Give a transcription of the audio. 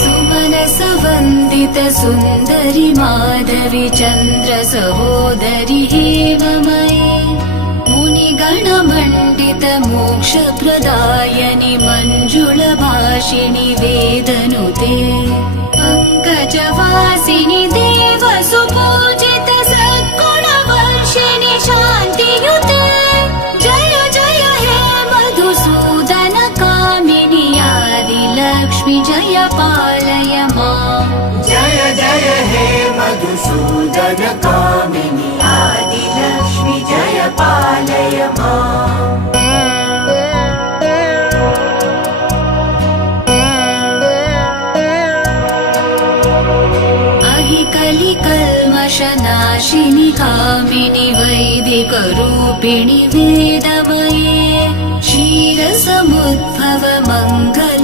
सुमनसवन्दित सुन्दरि माधवी चन्द्र सहोदरि हेममयी मुनिगणमण्डित मोक्षप्रदायनि मञ्जुलभाषिणि वेदनुते पङ्कजवासिनि देवसुपूजित सद्गुणवर्षिणि शान्तियुते जय जय हे मधुसूदन कामिनि आदिलक्ष्मि जय पालय माम् जय जय हे मधुसूदन कामिनि आदिलक्ष्मि जय पालय माम् कलिकल्मषनाशिनि कामिनि वैदिकरूपिणि वेद